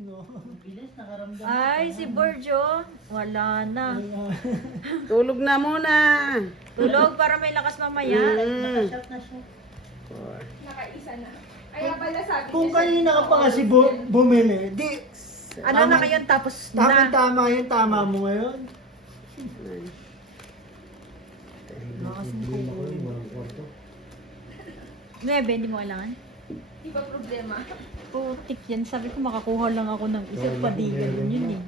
no? Bilis, nakaramdam. Ay, si Borjo. Wala na. Tulog na muna. Tulog para may lakas mamaya. Nakashot na siya. Nakaisa na. Kaya pala sabi Kung niya sa kanina ka video, pa kasi bumili, di, Ano na ngayon tapos na. tama yun, tama mo ngayon. Nuebe, hindi mo kailangan? Di ba problema? Putik yan. Sabi ko makakuha lang ako ng isang padigan yun eh.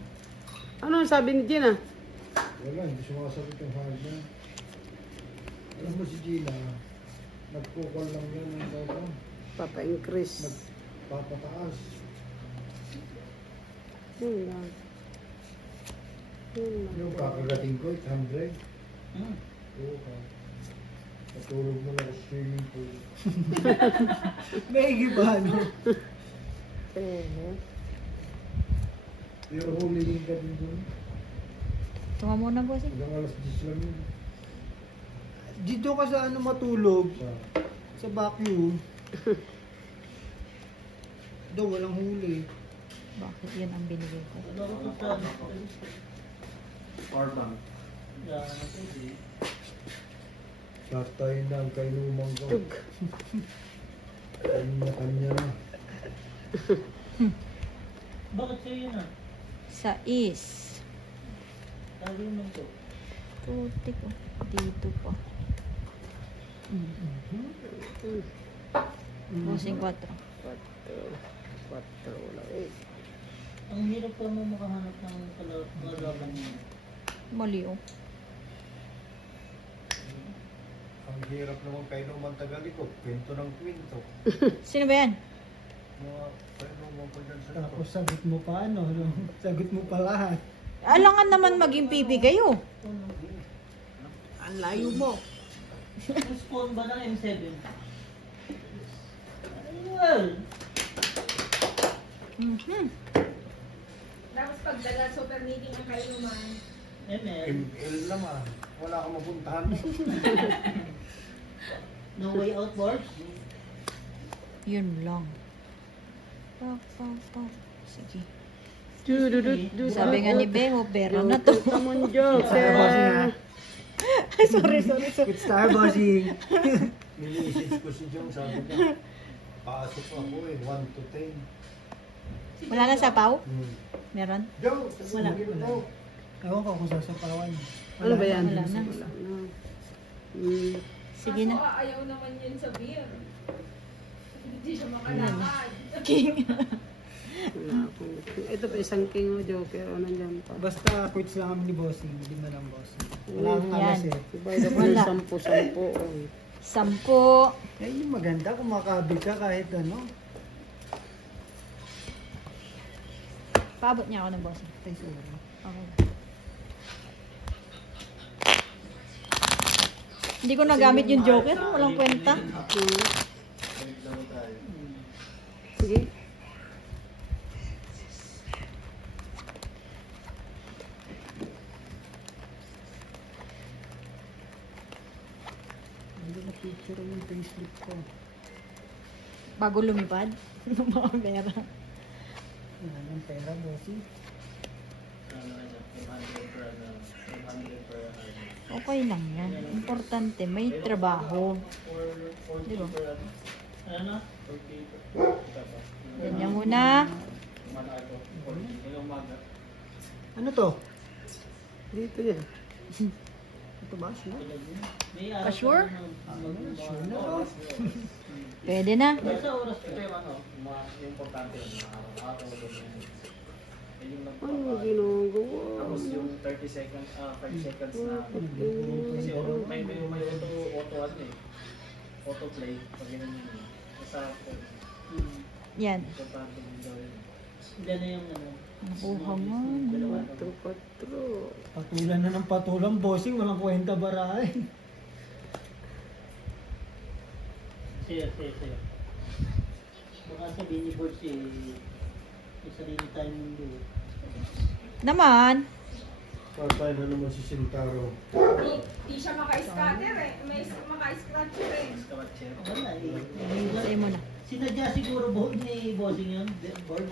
Ano ang sabi ni Gina? Wala, hindi sumasagot yung hard na. Alam mo si Gina, nagkukol lang yan ng tao. Papa-increase. Nagpapataas. Yun lang. Yun lang. Yung kakagating ko, 800. Hmm. Oo ka. Natulog mo na sa swimming pool. May iba, no? Eh, Pero hulihin ka din doon. Tunga muna boss eh. Hanggang alas 10 lang yun. Dito ka sa ano matulog, Sa sa vacuum. Daw, walang huli. Bakit yun ang binigay ko? Ano ko sa Power bank. pwede. tatay na ang kainuman ko. Kanya-kanya na. Bakit sa'yo yun ah? Sa is. Sabi mo to. Putik oh. Dito pa. Bossing 4. 4. 4 wala. Ang hirap pa mo makahanap ng kalaban niya. Mali oh. Ang hirap naman kainuman tagalikot. Kwento ng kwento. Sino ba yan? Mga kainuman ko dyan sa Tapos sagot mo pa ano, no? Sagot mo pa lahat. Alangan naman maging pipi kayo. Ang layo mo. Yung spawn ba ng M7? Well, Mhm. Tapos pagdaga super meeting ang kainuman. ML. ML lang ah. Wala akong mapuntahan. No way out board. Yun lang. Pa. Sige. Sabi nga ni Beho, pera na to. Tamon Good star, bossing, ha? joke. Ay, sorry. Good star, bossing. Mini-message ko si Jong, sabi niya, pasok ako 1 to 10. Wala na sapaw? Meron? Jong, Wala. mo. Ewan ko kung sasapawan. Ano ba yan? Wala na. Wala na. Sige Kaso na. ayaw naman yun sa beer. Hindi siya makalakad. King. Wala akong. Ito pa isang king o joker o nandyan pa. Basta quits lang kami ni bossing, hindi man lang bossing. Wala kang Yan. alas eh. Ibayad ako ng Wala. 10. 10. Eh, yung maganda kung makabig ka kahit ano. Paabot niya ako ng bossing. Ay, sorry. Okay. Hindi ko nagamit yung joker. Walang kwenta. Sige. Hindi na picture yung payslip ko. Bago lumipad. Ng mga pera. Wala nang pera, bossing. Okay lang yan. Importante, may trabaho. Di ba? Ano? Ganyan muna. Ano to? Dito yan. Ito ba? Sure? May araw pa Sure? ng- Sure na to. Pwede na. Sa oras ko. Ano ginagawa? Tapos yung 30 seconds, 5 seconds na. Kasi may auto ano eh. Auto play. Pag ganun yun. Sa Yan. importante din daw yun. Diyan na yung ano. Nakuha mo. 4. Patulan na ng patulang, bossing. Walang kwenta barahin. Sir. Baka sabihin ni Board may sarili tayong mundo. Naman. Patay na naman si Sintaro. Di siya maka-scatter eh. May maka-scratcher eh. Wala eh. Sa'yo mo na. Sinadya siguro board ni bossing yun. Board.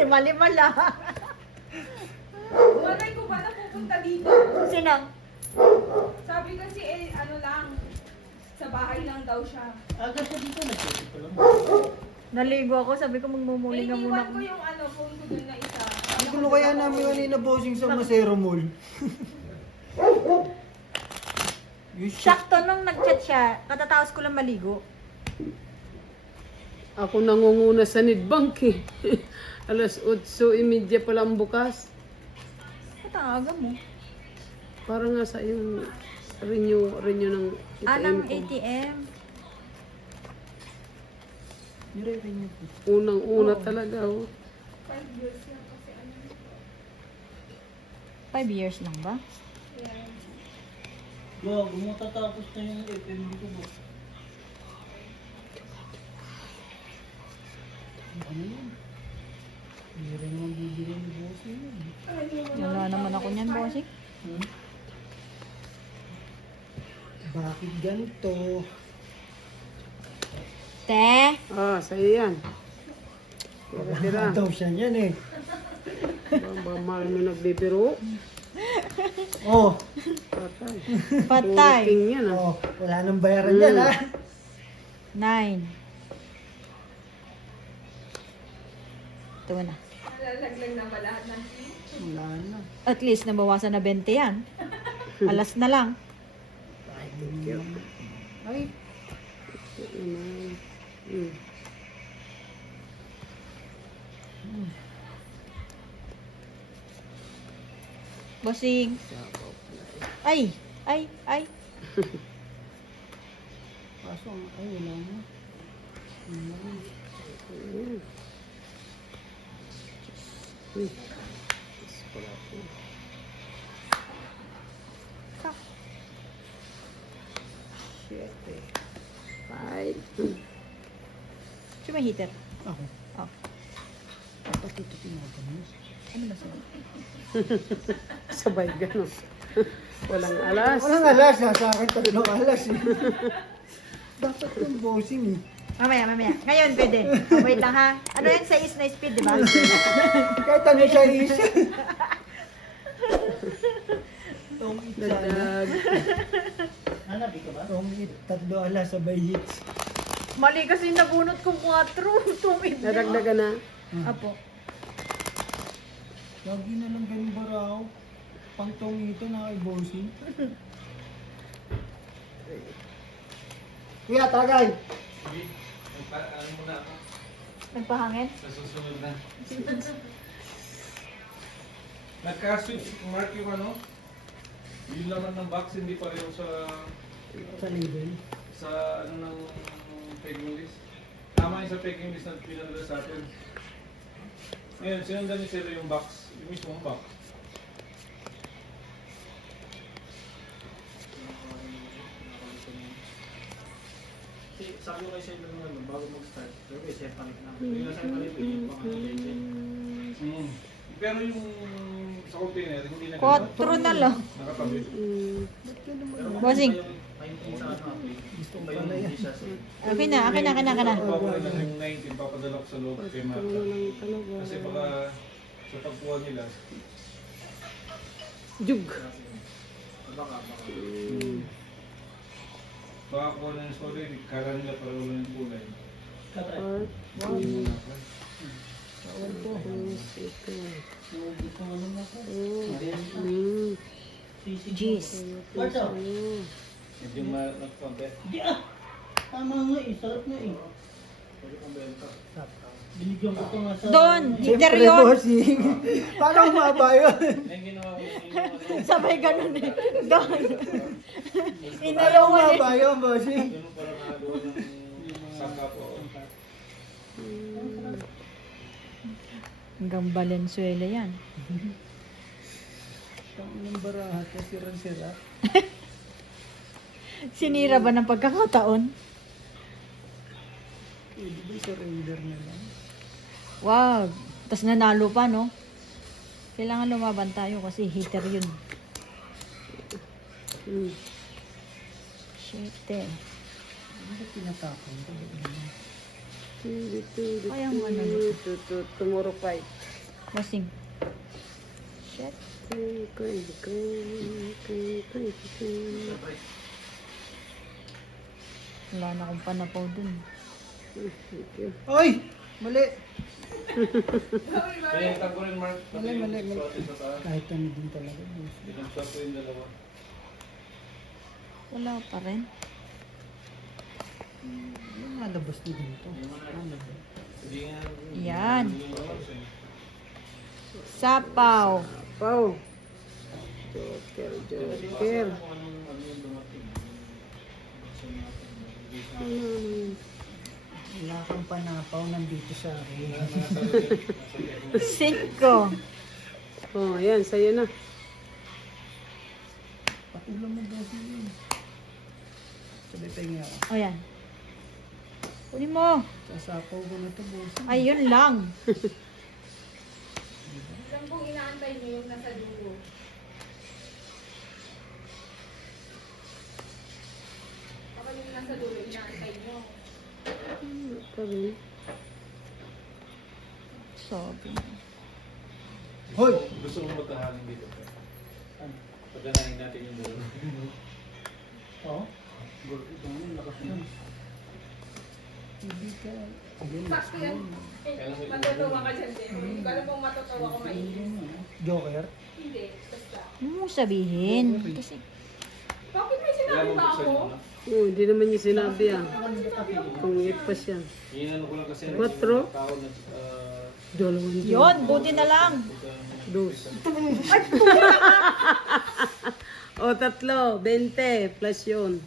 Lima-lima lang. Malay ko ba na pupunta dito? Sino? Sabi kasi ano lang, sa bahay lang daw siya. Aga siya dito, nagpapit ko lang. Naligo ako, sabi ko magmumuli nga muna Iniwan ko yung phone ko dun na isa. Ang gulo kaya namin kanina bossing sa Masero Mall. Yung shot. Sakto nung nag-chat siya, katatapos ko lang maligo. Ako nangunguna sa Nedbank eh. Alas 8:30 pa lang bukas. At ang aga mo. Para nga sa yung renew ng Ng ATM ko. ATM. Nire-ring niyo po. Unang-una talaga. Oh. 5 years lang kasi ano. 5 years lang ba? Yeah. Gago mo tatapos na yung FM ko ba? Ano yun? Hindi rin naman bibili ni bossing yun. Wala naman ako niyan, bossing. Bakit ganito? Te! Ah, sa'yo yan. Tira-tira. Daw siya niyan eh. Baka mahal mo nagbibiro. Oh, Patay. Patay. King yan ah. oh, wala nang bayaran yan ha. 9. Ito na. Nalalaglag na ba lahat ng fee? Wala na. At least nabawasan na 20 yan. Alas na lang. Kahit ganyan. Ay, Bossing. Ay! Ay! Ay! kaso, ay wala na. Wala na. Five. Siya may heater. Ako. Oh. Dapat ito tinatanong. Ano ba siya? Sabay gano'n. Walang alas. Walang alas, nasa akin tatlong alas eh. Dapat yung bossing eh. Mamaya. Ngayon pwede. Oh, wait lang ha. Ano yan? 6 na speed, di ba? Kahit ano siya isa. Tong it sana. Dadag. Hanabi ka ba? Tong it, tatlo alas sabay hits. Mali kasi nabunot kong 4. Tumid na. Nadagdagan na. Apo. Lagi na lang ganun ba raw? Pantong ito na kay bossing. Kuya, tagay! Ano muna ako? Nagpahangin? Sa susunod na. Nagka-switch mark yung ano? Yung laman ng box hindi pareho sa Sa label. sa ano ng pegging list. Tama yung sa pegging list na pinadala sa atin. Ngayon, sinundan ni Sir yung box, yung mismong box. Sabi ko kay Sir naman, bago mag-start, sabi ko, Sir, palit na. Yung nasa palit, yung mga leche. Pero yung sa container, hindi na 4 na lang. nakatabi. Pero Bossing. May sa ano, gusto ko pala yan. hindi siya sa... Okay na. Papakuha lang yung 19, papadala ko sa loob kay Marta. Kasi baka sa pagkuha nila, Jug. baka. Baka kuha na yung story, kala nila para ulo yung kulay. Katay. Hindi mo na-apply. Hindi ko ano mo ko. Jeez. What's up? Medyo nag-compare. Di ah! Tama nga eh, sarap nga eh. Pwede kong benta. Binigyan ko ito nga sa... Doon! Heater Siyempre yun! bossing. Paano umaba yun? Yung ginawa ko yung ano, Sabay ganun eh. Doon! Paano Inayawan eh. umaba yun bossing? ganun pala nakagawa ng sangka po. Hanggang Valenzuela yan. Ang ng barahat na sira-sira. Sinira ba ng pagkakataon? Pwede ba surrender na lang? Wow! Tapos nanalo pa, no? Kailangan lumaban tayo kasi heater yun. Shit eh. Bakit tinatapon. Ay, ang ano. Tomorrow fight. Bossing. Shit. Wala na akong panapaw dun. Ay! Mali! Kaya yung tago rin, Mark. Mali. Suwatin sa taas. Kahit ano din talaga. Binagshot ko yung dalawa. Wala pa rin. Yung malabas na dito. Hindi nga. Yan. Sapaw. Pau. Joker. Kung ano yung dumating. Wala kang panapaw nandito sa akin. 5. Oh, yan, sa'yo na. Patulang mo daw yun. Sabay pahinga ako. O yan. Kunin mo. Sasapaw ko na ito, boss. Ayun lang. Ilan pong inaantay niyo yung nasa dulo? Baka yung nasa dulo, inaantay niyo. Sabi. Hoy! Gusto mo magkahaling dito. Paganahin natin yung dalawa. Oo. Ito nga, lakas yun. Hindi ka. Sakto yan. Matutuwa ka dyan, Jemo. Hindi ko alam kung matutuwa ko mainis. Joker? Hindi, basta. Ano mo sabihin? Kasi, Bakit may sinabi ba ako? Oh, hindi naman niya sinabi Kung pa siya. Iyan ko lang kasi. 4. Tao na. Dalawang yun, buti na lang. dos. O, 3. 20 plus yun.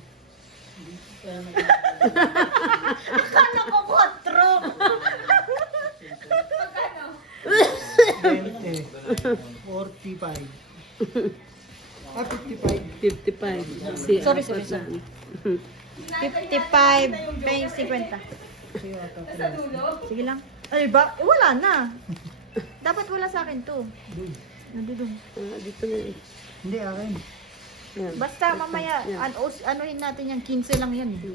Akala ko 4. Magkano? 20. 45. 55. 55. Si Sorry. Apasan. 55, 50. Sige, ata. Nasa dulo? Sige lang. Ay ba? Eh, wala na. Dapat wala sa akin to. Doon. Nandun. Dito na eh. Hindi, akin. Yan. Basta mamaya, anuhin natin yung 15 lang yan. 50.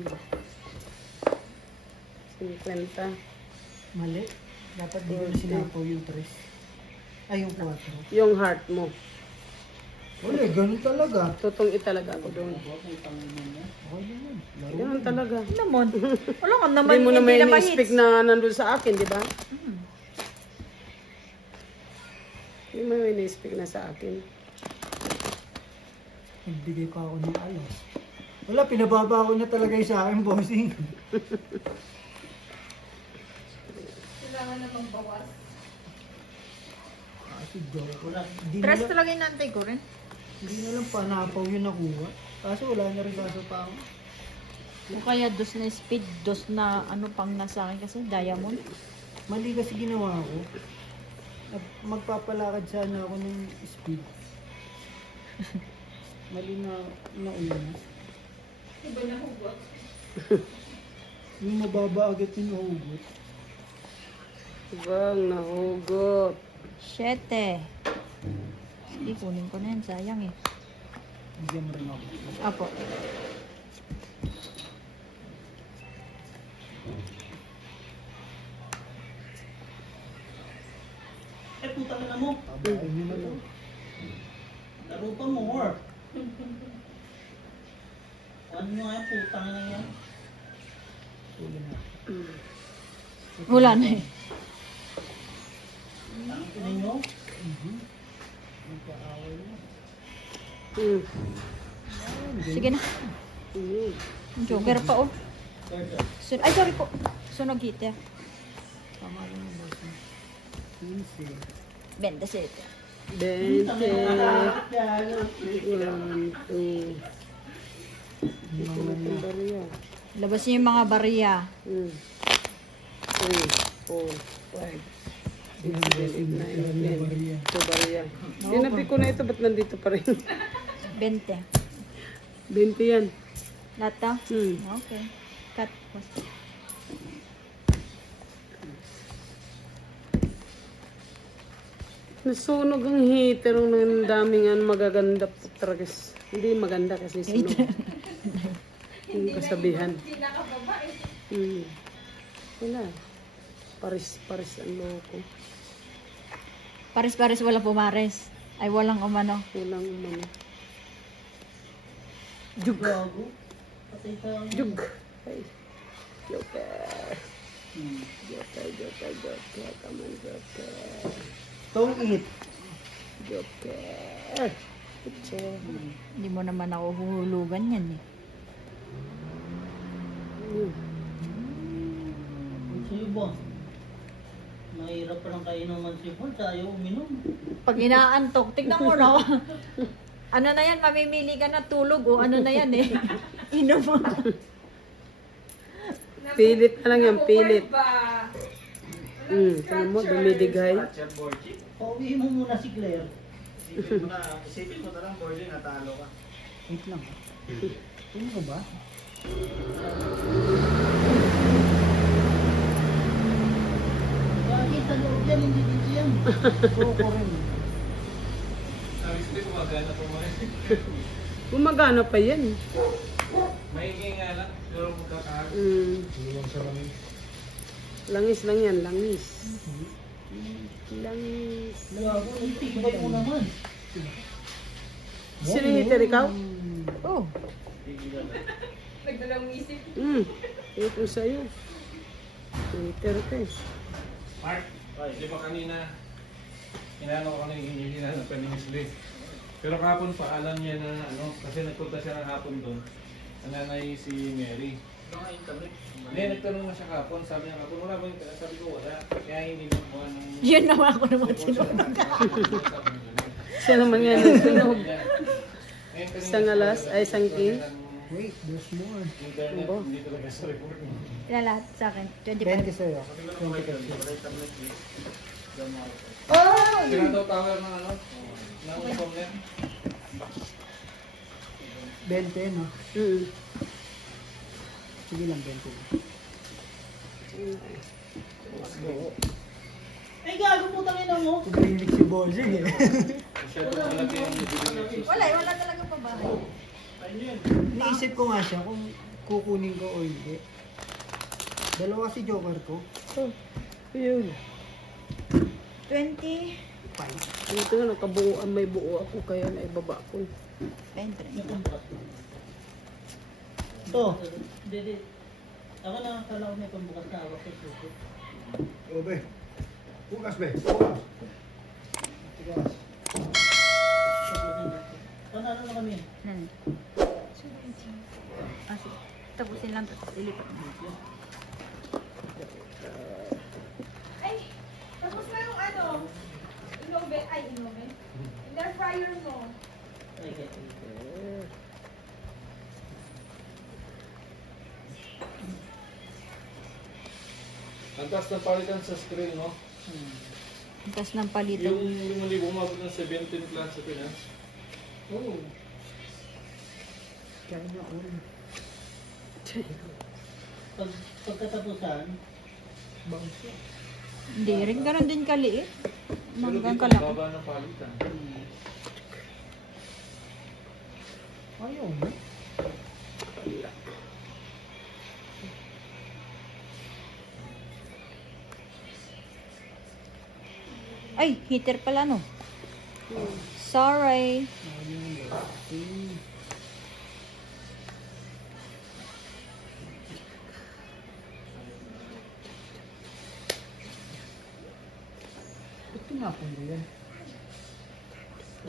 Mali. Dapat di ko na sinapaw yung 3. Ay, yung 4. Yung heart mo. Wala, ganun talaga. Tutong italaga ako doon. Okay naman. Laro. Ganun talaga. Naman. Wala ka naman. Hindi mo na may na ni-speak na nandun sa akin, di ba? Hindi mo may ni-speak na sa akin. Nagbigay pa ako ng alas. Wala, pinababa ko na talaga yung sa akin, bossing. Kailangan na magbawas. Kasi joke. Hindi na Tres lang, talaga yung nantay ko rin. hindi na lang panapaw yung nakuha. Kaso wala na rin sasapaw. O kaya dos na speed, dos na ano pang nasa akin kasi, diamond. Mali kasi ginawa ko. Magpapalakad sana ako ng speed. Mali na una. Iba na hugot. Yung mababa agad yung hugot. Bang, nahugot. 7. Sige, kunin ko na yan. Sayang eh. Bigyan mo rin ako. Apo. Eh, puta ka na mo. Pabain nyo na lang. Laro pa more. Ano nga yan, puta na yan. Huli na. Wala na eh. Tangin ninyo. Magpaaway na. Sige na. Joker pa oh. Ay, sorry po. Sunog hita. Tama lang yung bossing. 15. 27. 20. 1, 2. Bariya. Labas niyo yung mga bariya. 3, 4, 5, 6, 7, 8, 9, 10. Ito bariya. Sinabi ko na ito, ba't nandito pa rin? 20. 20 yan. Lahat to? Okay. Cut. Nasunog ang heater ng daming magaganda putragas. Hindi maganda kasi sunog. Yung kasabihan. Hindi nakababa eh. Wala. Paris ang loko. Pares-pares wala pumares. Ay walang umano. Walang umano. Gago. Patay sa akin. Jug. Ay. Joker. Joker. Come on, Joker. Don't eat. Joker. Picture. Hindi mo naman ako huhulugan yan eh. Ang sa'yo ba? Mahirap pa lang kayo naman sipon. Tayo uminom. Pag inaantok, tignan mo na. Ano na yan, mamimili ka na tulog o ano na yan eh. Inom mo. Pilit na lang yan, pilit. Ba? Tingnan mo, dumidigay. Catcher board chip. Pauwihin mo muna si Claire. Isipin mo na lang, boarding, natalo ka. Wait lang. Ano ko ba? Bakit sa loob yan, hindi dito yan. Ko rin. Sabi ko, gumagana pa mo rin. Gumagana pa yan. Maingay nga lang, pero magkakaroon. Hindi lang sa langis. Langis lang yan, langis. Langis. Gago, nagtibay mo naman. Sino hitter ikaw? Oh, Nagdalang isip. Ito sa'yo. Hitter ka eh. Mark, di ba kanina, inano ko kanina, hinahal pa ni Miss Lee. Pero kahapon pa, alam niya na ano, kasi nagpunta siya ng hapon doon. Ang nanay si Mary. Hindi, nagtanong na siya kahapon. Sabi niya kahapon, wala ba yung sabi ko, wala. Kaya hindi nakuha ng... yun naman ako naman sinunod. Siya naman yan ang sunog. Isang alas, ay isang king. Wait, there's more. Internet, hindi talaga sa report. Yan lahat sa akin, 20 25. sa'yo. Sila daw tower ng ano? Ng Somner. 20, no? Sige lang, 20. Ay, gago, putang ina mo. Tuminglik si Bossing eh. Masyado malaki yung bibili ng Wala talaga pa bahay. Naisip ko nga siya kung kukunin ko o hindi. Dalawa si Joker ko. Ayun. 20. Dito nga nakabuuan, may buo ako kaya naibaba ko. 20. Ito. Dede. Ako na akala ko may pambukas na awak sa suko. O, be. Bukas, be. Bukas. Bukas. Panalo na kami. Nan. Ah, sige. Tapusin lang to. Ilipat mo. Ay, tapos na yung ano, inoven. Inner fryer mo. Ay, kaya. Ang taas ng palitan sa screen, no? Ang taas ng palito. Yung 5,000 umabot ng 17 plus sa Pinas. Oo. Kaya na ako. Pagkatapusan, Bounce yan. Hindi rin ganun din kaliit. Pero Hanggang dito, kalaki. baba ng palitan. Ayaw mo. Ay, heater pala no. Sorry. Ba't tinapon mo yan?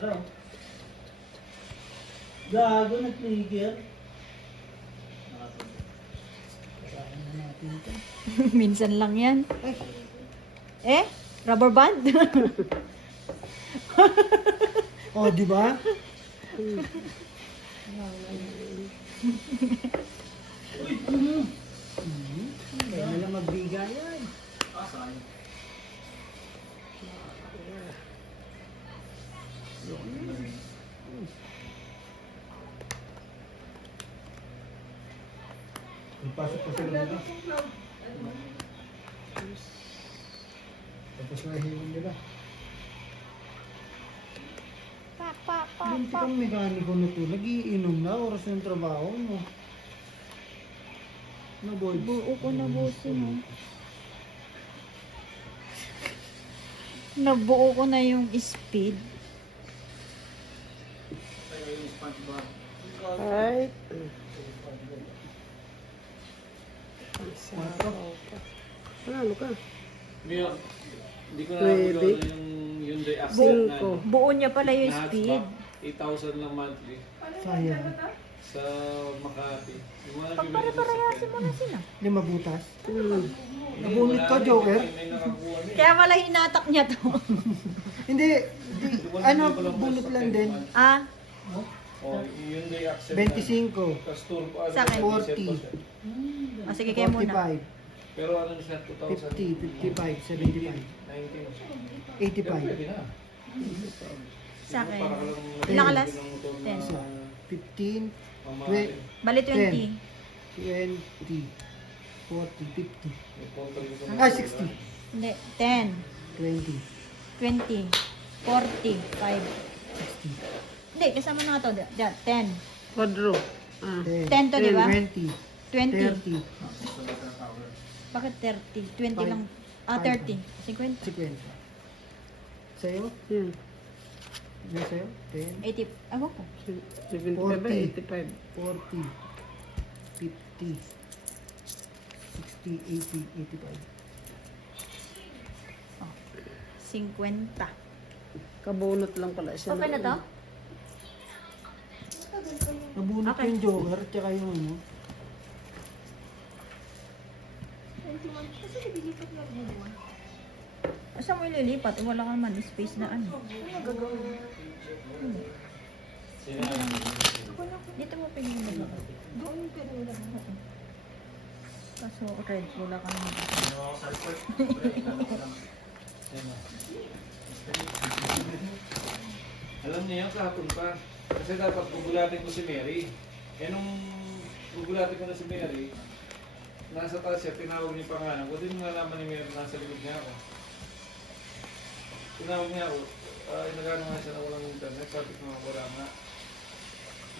raw. Gago, nag-trigger. Kasama na natin ito. Minsan lang yan. Eh? Rubber band? Oh, di ba? Kaya na lang magbigay yan. Ipasok pa sila nila. Tapos nahihinom nila. Hindi kang mekaniko na ito. Nagiinom na oras ng trabaho mo. Naboy. Buo ko na bossing, oh. Nabuo ko na yung speed. Kaya yung SpongeBob. Ay. Ano ka? Ngayon, hindi ko na Pwede. nabulol yung Hyundai Accent na Cinco. Buo niya pala yung na speed. hatchback. 8,000 lang monthly Sayang. sa Makati. Yung mga Pagpare-parehasin mo na sila. Lima butas. Hmm. Nabunot ka, Joker. May nakakuha na eh. Kaya pala hinatak niya to. Hindi, ano, bunot lang din. Ah, Oh, yung Hyundai Accent 25. Tapos turbo, ano, Sa akin. 40. sige kayo muna. 45, Pero ano siya, 2,000? 50, 55, 75, 19. 85, Pwede na. Sa akin. Para ka lang Ilang alas? ng motor na 10. 15, mamahalin. Bali 20. 20, 40, 50, May kontra yung sa Ah, mga 60. iba. Hindi, 10, 20, 20, 40, 5. 60, Hindi, kasama na nga to. Diyan, 10. Quadro. Ah. 10, 10 to, di ba? 20, 20. 30, Bakit 30? 20 lang. Ah, 30. 50. 50. Sa'yo? Yan. Ano sa'yo? 10, 80. Ewan ko. 75 ba? 85. 40, 50, 60, 80, 85. 50. Kabunot lang pala siya. Okay na to? Nabunot Okay. yung Joker, tsaka yung ano. Saan mo ililipat? Wala ka naman space na ano. Dito mo pinili. Doon pinili. Kaso red, wala ka naman. Alam niya yan kahapon pa. Kasi dapat gugulatin ko si Mary. Eh nung gugulatin ko na si Mary, nasa taas siya, tinawag niya yung pangalan ko. Di mo nalaman ni Mary, nasa likod niya ako. Tinawag niya ako, nagano nga siya na walang internet. Sabi ko nga, wala nga.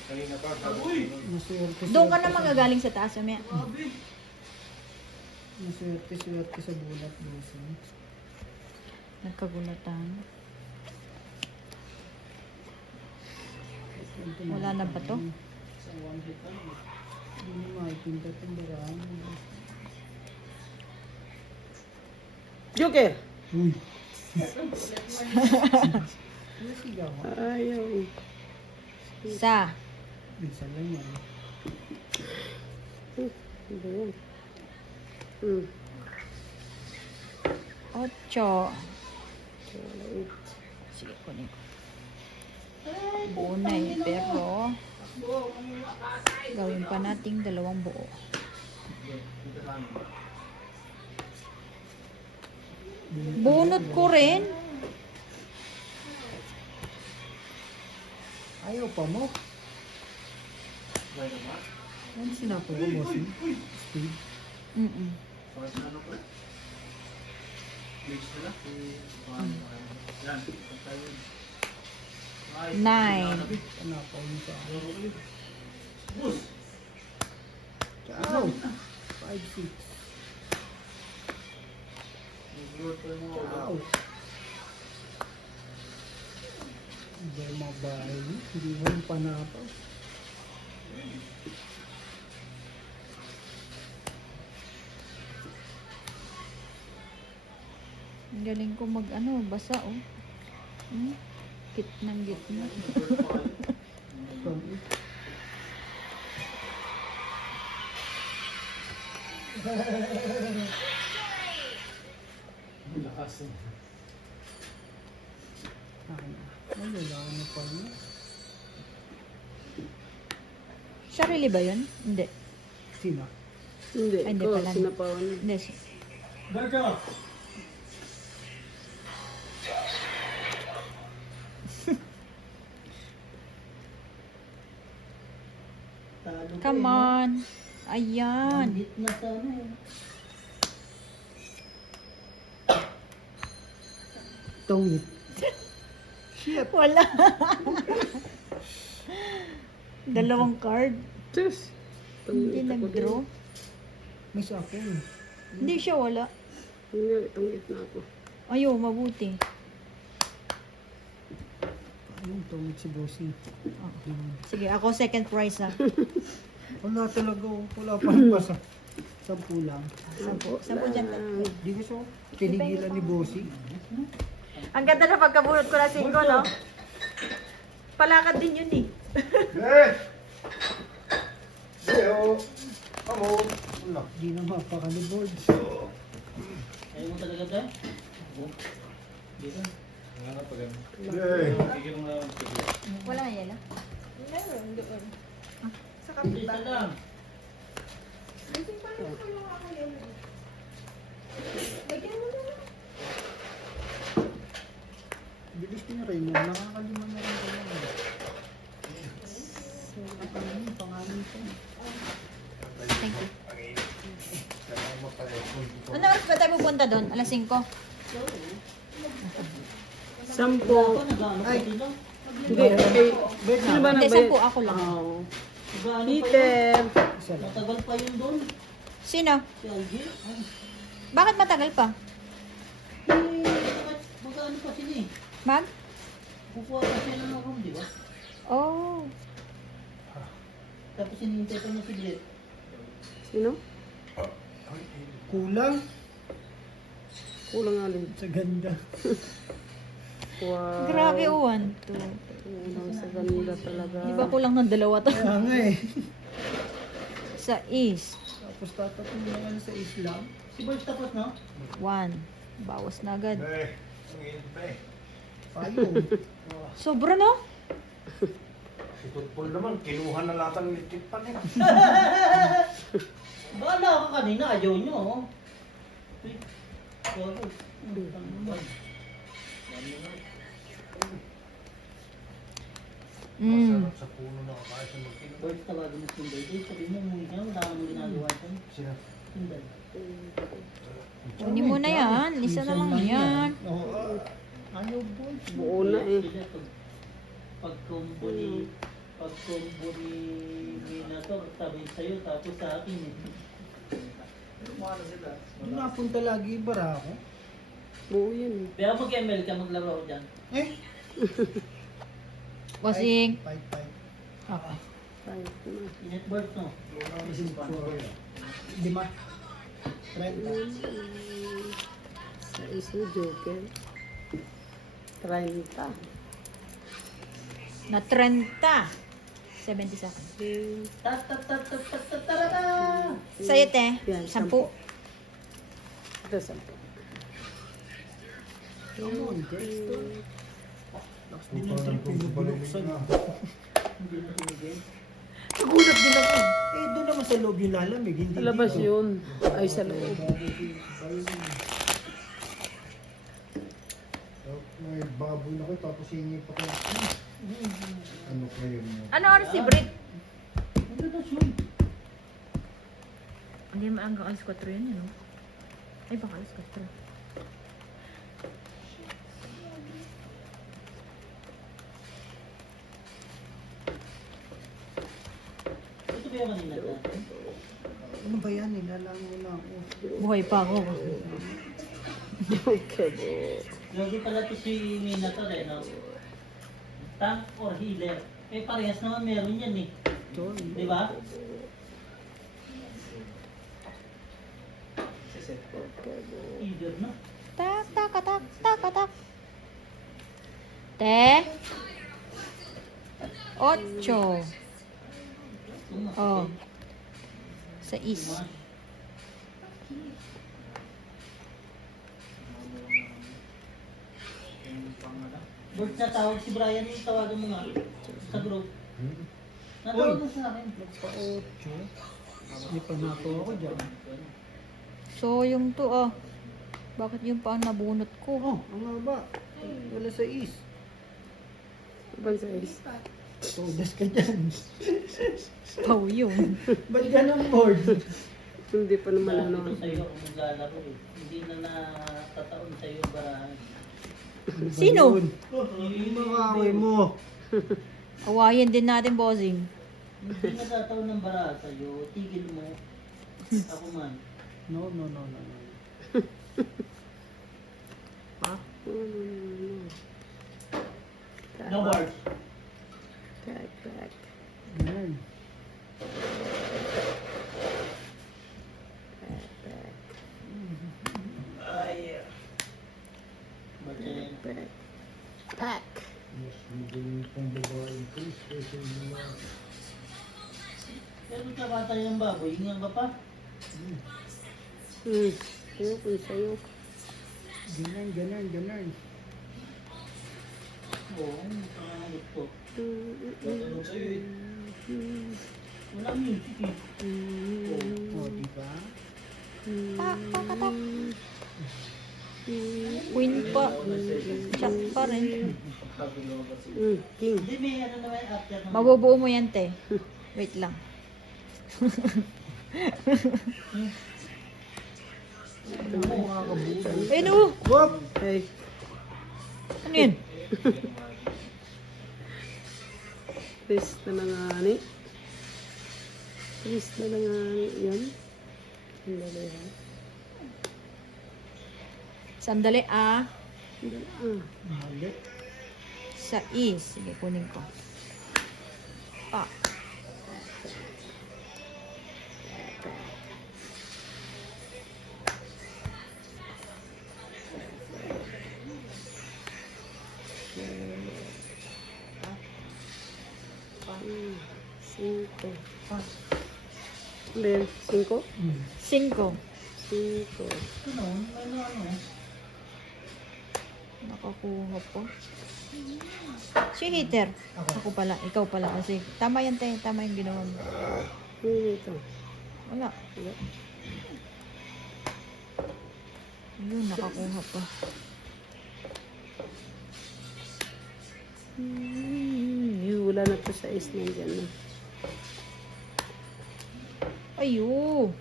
Kanina pa, sabi ko nun. Maswerte, Doon ka na magagaling sa taas, Ame. Maswerte sa bulat mo. Nagkagulatan. Wala na ba to? Hindi mo makikita itong baraan. Joker! Uy! Ano sigaw? Ayaw. Sa. Minsan lang yan. Ano ba yan? Hmm. 8. Sige, kunin ko. Buo na eh, pero gawin pa nating 2 buo. Bunot ko rin. Ayaw pa mo. Ano sinapo ko, bossing? Speed? Mm-mm. Nine. Panapaw mo sa akin. Ciao! 5, 6. Ciao! Iba yung mga bahay mo. Hindi mo yung panapaw. Ang galing ko mag ano, basa oh. Gitnang gitna. From Lakas eh. akin. Ay, wala ko na pala. Sarili ba yun? Hindi. Sino? Hindi, Ay, hindi ikaw, pala. sinapawan. Hindi. Talo ko Come eh, no? on. Ayan. Bandit na sana eh. Tongit. Shit! Wala. 2 card. Diyos! Hindi Tangit ako nag-draw. din. May sa akin. Hindi siya wala. Hindi, itong gitna ko. Ayaw, mabuti. Ayun, tungkol si Bossy. Sige, ako second prize ah. Wala talaga. Wala pa rin pa sa 10 lang. Sampu dyan. Di ko so, tinigilan ni Bossy. Ang ganda na pagkabunot ko na 5, no? Palakad din yun eh. Eh! Leo! Amo! Wala. Di na mapakalibod. Ayaw mo talaga tayo? Dito. Wala na pag ano. Eh! Tigil mo na lang tigil. Wala nga yela. Meron doon. Sa Hindi, kapita. isa lang. Gising pa rin ko yung ako yun. Lagyan mo na lang. Bilis ko na rin. Nakakalima na rin ko lang. Pangalan ko. Thank you. Ano oras ba tayo pupunta doon? Alas 5? 10. Ako, nag-ano pa sila? Hindi, okay. Sino ba Hindi, nagbayad? 10 ako lang. Oo. Nag-ano pa yun? Peter. Isa lang. Matagal pa yun doon. Sino? Si Algie. Bakit matagal pa? Mag-ano pa sila eh. Mag? Kukuha pa sila ng room, di ba? Oh. Tapos hinihintay pa niya si Brett. Sino? Kulang Kulang nga rin. sa ganda. Wow. Grabe, 1, 2. Kulang sa ganda talaga. Di ba kulang ng 2 to? Kaya nga eh. Sa is. Tapos tatapin mo naman sa Islam. Si Bert tapos, no? 1. Bawas na agad. Eh! Ang init pa eh. Ayaw. Sobra no? Si Tutpol naman, kinuha na lahat ang litit pa niya. Baala ka kanina, ayaw nyo, oh. Uy, sorry. Masarap sa puno na kakain sa magkino. Bert, tawagan mo si Tinday. Sabi mo, umuwi ka, wala kang ginagawa dyan. Sino? Tinday. Kunin mo na yan. Isa na lang yan. Oo. Ayaw boy. Buo na eh. Sila to. Pagkumbo ni Minator, sabi sa'yo, tapos sa akin eh. Hindi napunta lagi bara ako. Buo yun eh. Kaya mag-ML ka, maglaro ako dyan. Eh? Bossing. Fight. Okay. Kahit na. Inet Bert, no? 5. 5. 30. Sa iso, Joker. 30. Na 30. 70 sa akin. Ta-ta-ta-ta-ta-ta-ta-ta! Sa'yo, te. Yan, 10. Ito, 10. Come on, girls. Lakas din Ito ng lang trip. kung balikin Pinubuksan. na. Nagulat din ako. Eh, doon naman sa loob yung lalamig. Hindi Sa labas dito. yun. Ay, sa loob. May baboy na ko, tapos hingi pa ko. Ano kayo mo? Ano oras si Brit? Ano na yun? Hindi naman hanggang alas 4 yun, yun. Ay, baka alas 4. Ito ba yung kanina dyan? Ano ba yan? Nilalang mo na ako. Buhay pa ako. Joker, bo. Lagi pala ito si Minator eh, no? Tank or healer. Eh parehas naman meron yan eh. Sorry. Di ba? Healer na. Tak, tak, tak, tak, tak. Te. 8. Oh. Sa is. Bert, natawag si Brian, tawagan mo nga sa group. Natawag mo sa akin. Pa-8. Hindi pa nato ako dyan. So, yung to, oh. Bakit yung pa ang nabunot ko? Oh, ang haba. Wala sa is. Ibang sa is. Todas ka dyan. Pau yun. Ba't ganang board? Hindi pa naman ano. Ito sa'yo kung maglalaro eh. Hindi na nakataon sa'yo barahan. Sino? Yung mga away mo. Awayan din natin, bossing. Hindi natataon ng barahan sa'yo, tigil mo. Ako man. No. Pa? No word. Back, back. Ganun. Back, back. Ay. Batin. Back. Pack. Mas magaling pang babae Chris kaysa yung mga Pero kabata yung baboy, hingan ka pa. Sa'yo, kung sa'yo. Ganun. Oo, pangangalit ko. Wala music eh. O, di ba? Tak, tak, tak. Queen pa. Jack pa rin. King. Hindi, may ano naman after naman. Mabubuo mo yan, te. Wait lang. Ayun o. Wop! Hey. Ano yun? Chris na nangani. Chris na nangani. Yan. Sandali ha. Sandali ah. Sandali Mali. Sa E. Sige, kunin ko. Pa. Cinco. Ben, cinco? 5. Cinco. Ito noon, may ano. Nakakuha po. Si Heater. Ako pala. Ikaw pala kasi. Tama yan, te. Tama yung ginawa mo. Ano ito? Wala. Yun, nakakuha pa. Wala na to sa is nandyan na. Ayo.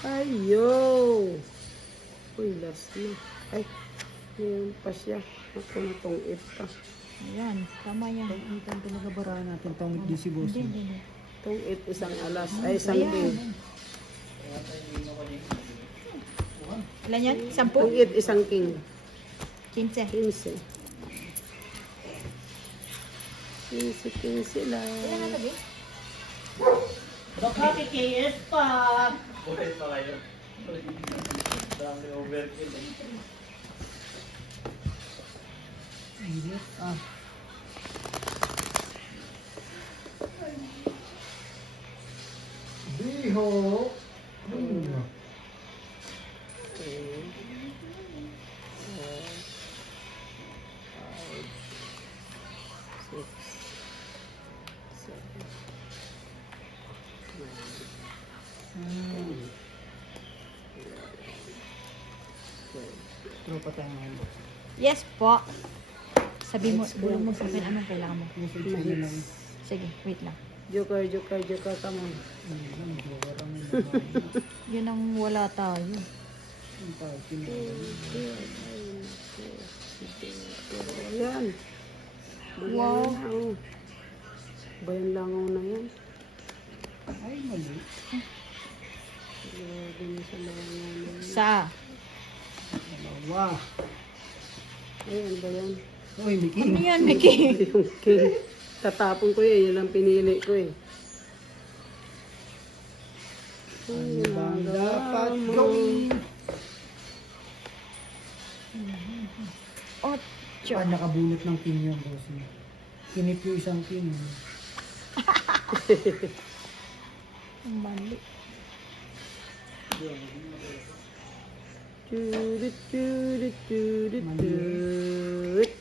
Ayo! Uy, last na. Ay, mayroon pa siya. Ako na tong it pa. Ayan. Tama yan. Itan talaga barahan natin tong di si boss. Hindi. Tong it isang alas. Ay, isang Ayan. king. Ilan yan? 10? Tong it isang king. 15. 15. 15 lang. Ilan na lagi? Baka KKS pa. Init. Ah. Biho! Tropa tayo ngayon. Yes po. Sabi mo, bulong mo sa akin anong kailangan mo. Message ko na lang. Sige, wait lang. Joker, come on. Joker ang Yun ang wala tayo. yung tayo. Ayan. Wow. Bayan langaw na yan. Ay, mali. Grabe na sa langaw na yan. Sa. Dalawa. Ayan ba yan? Uy, Mickey. Ano yan, Mickey? Yung king. Tatapon ko yan. Yan ang pinili ko eh. Ano bang dapat gawin? Ocho. Pa nakabunot ng king yung boss niya. Kinip yung isang king. Mali. Chudit, chudit, chudit, chudit.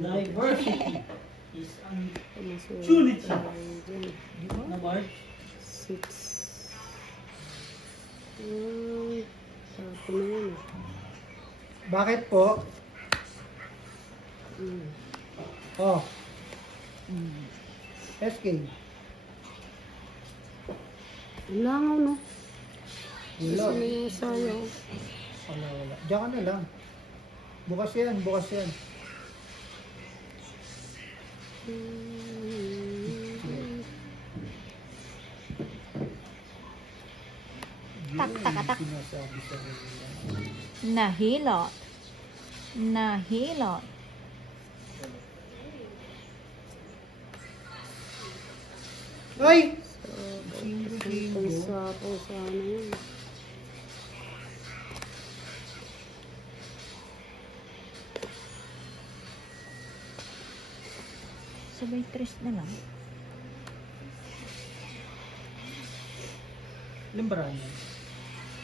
Diversity is an Pumasok. Chudit. Ayan. na bar. 6. Tapon na yan. Bakit po? Mm. Oh. SK. Ang langaw, no? Wala. Gusto na yung sayaw. Wala. Diyan ka na lang. Bukas yan. Tak, tak, tak. Sinasabi sa kanila. Nahilot. Nahilot. Ay! Ang sapo sana yun. Sabay tres na lang. Ilang barang yan?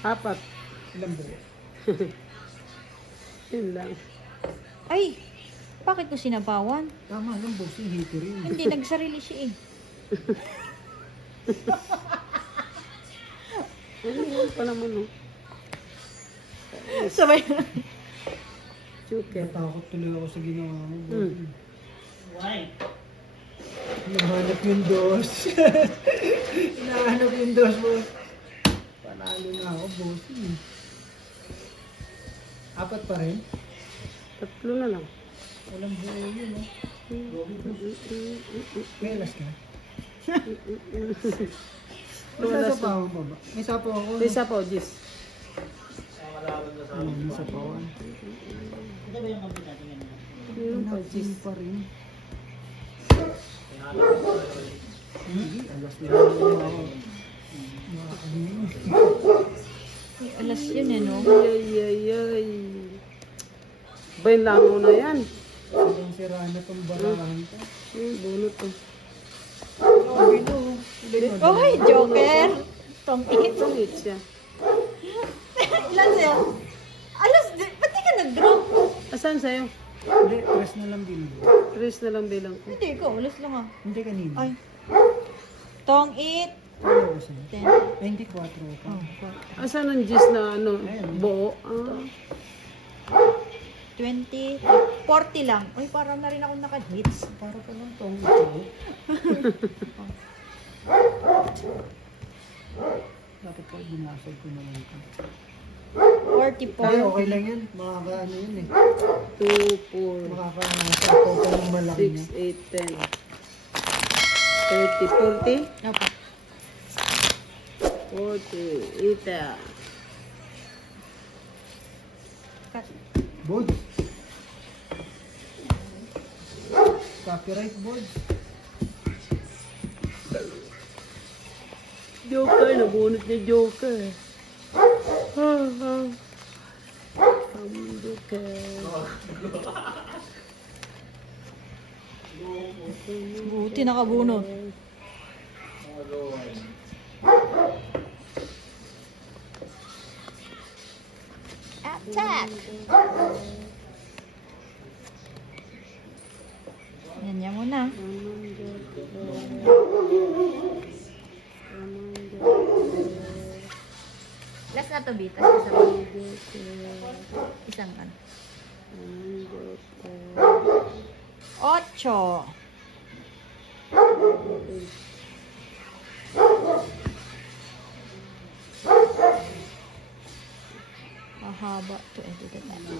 4. Ilang buo? Yun lang. Ay! Bakit ko sinabawan? Tama lang, boss. Yung hater yun. Hindi, nagsarili siya eh. Ano yun pa naman, oh. Sabay Joker. Natakot tuloy ako sa ginawa mo, boss. Why? Hinahanap yung dos. Hinahanap yung dos, boss. Panalo na ako, boss. Apat pa rin? 3 na lang. Walang buo yun, oh. May alas ka? May sasapawan pa ba? May sapaw ako. May sapo, Jis. Nakakalaban na sa May sapawan. Ito ba yung kapit natin yan? Meron pa, Natin Jis. pa rin. Hinahanap ko sa iyo. Hindi, alas na lang ako. May alas yun eh, no? Ay, ay, ay. Ba yung lango na yan? Sobrang sira na tong barahan ko. Bunot to. Okay na, oh. Oy, Joker! Tong it. Itong hit siya. Ilan siya? Alas, ba't di ka nag-drop? Asan sa'yo? Hindi, press na lang din. 3 na lang bilang ko. Hindi, ikaw, alas lang ah. Hindi kanina. Ay. Tong it. Ano ko sa'yo? 10. 24 pa. Oh, Asan ang Jis na ano? Buo? Ah. 20, 40 lang. Uy, parang na rin ako naka-hits. Para pa lang tong ito. Dapat pa binasag ko naman ito. 44. Ay, okay lang yan. Makakaano yun eh. 2, 4, Makakasapaw pa ng malaki niya. 6, 8, 10. 30, 40? Opo. 40. Ita. Cut. Bods. Copyright bods. Joker, nabunot niya Joker. Ang Joker. Buti nakabunot. Attack! Ganyan mo na. Last na to, Bita. Isang ano. 8. Mahaba to. Dito na. Ano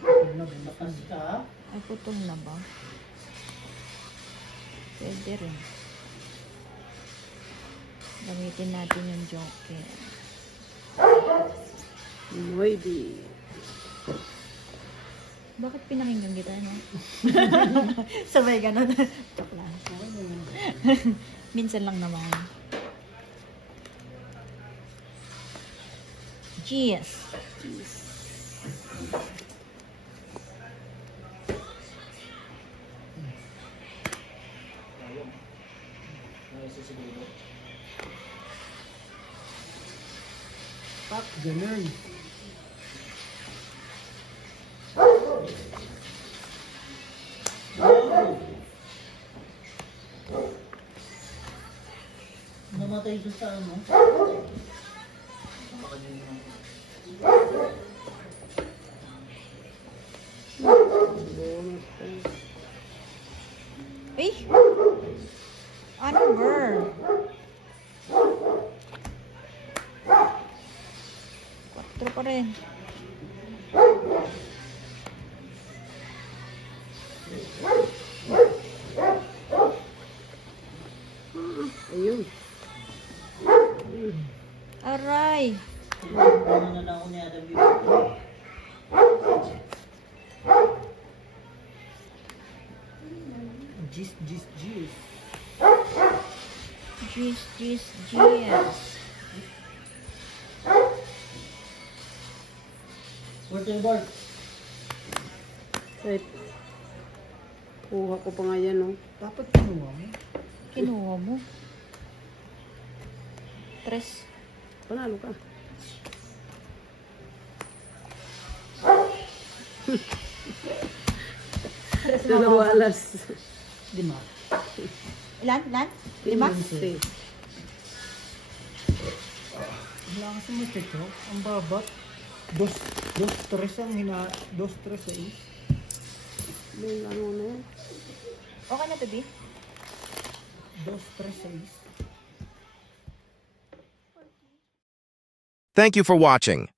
ka? Lakas ka? Ay, putol na ba? Pwede rin. Gamitin natin yung joker. Noidi. Bakit pinakinggan kita, no? Sabay ganun. Joke lang. Minsan lang naman. Cheers. Pak, ganun. Namatay siya sa ano? Ay! Ano, girl? 4 pa rin. Ayun. Aray. Ano na lang ako ni Adam dito. Gis. Jeez. Portal board. Right. Kuha ko pa nga yan, oh. Dapat kinuha mo. Kinuha mo. Tres. Panalo ka. Tres na Dalawa ako. alas. Lima. Ilan? Lima? 15. Wala kasi matito. Ang babat. Dos tres ang dos tres sa is. May ano na yan. Okay na to, B? Dos tres sa is. Thank you for watching.